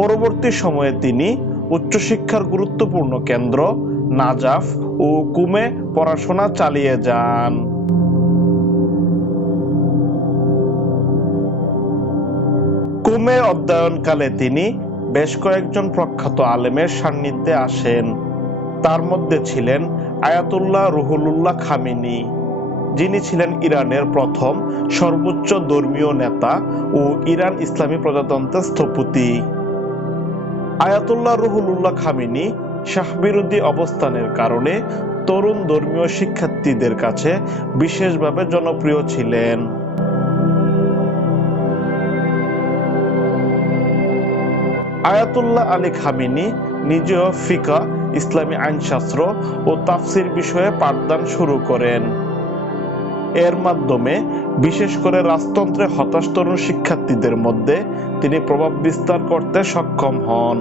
পরবর্তী সময়ে তিনি উচ্চশিক্ষার গুরুত্বপূর্ণ কেন্দ্র নাজাফ ও কুমে পড়াশোনা চালিয়ে যান। কুমে অধ্যয়নকালে তিনি বেশ কয়েকজন প্রখ্যাত আলেমের সান্নিধ্যে আসেন। তার মধ্যে ছিলেন আয়াতুল্লাহ রুহুল্লাহ খামেনি, যিনি ছিলেন ইরানের প্রথম সর্বোচ্চ ধর্মীয় নেতা ও ইরান ইসলামী প্রজাতন্ত্রের স্থপতি। আয়াতুল্লাহ রুহুল্লাহ খামেনি শাহবিরোধী অবস্থানের কারণে তরুণ ধর্মীয় শিক্ষার্থীদের কাছে বিশেষভাবে জনপ্রিয় ছিলেন। আয়াতুল্লাহ আলী খামেনি নিজেও ফিকহ, ইসলামী আইনশাস্ত্র ও তাফসির বিষয়ে পাঠদান শুরু করেন। এর মাধ্যমে বিশেষ করে রাজতন্ত্রে হতাশ তরুণ শিক্ষার্থীদের মধ্যে তিনি প্রভাব বিস্তার করতে সক্ষম হন।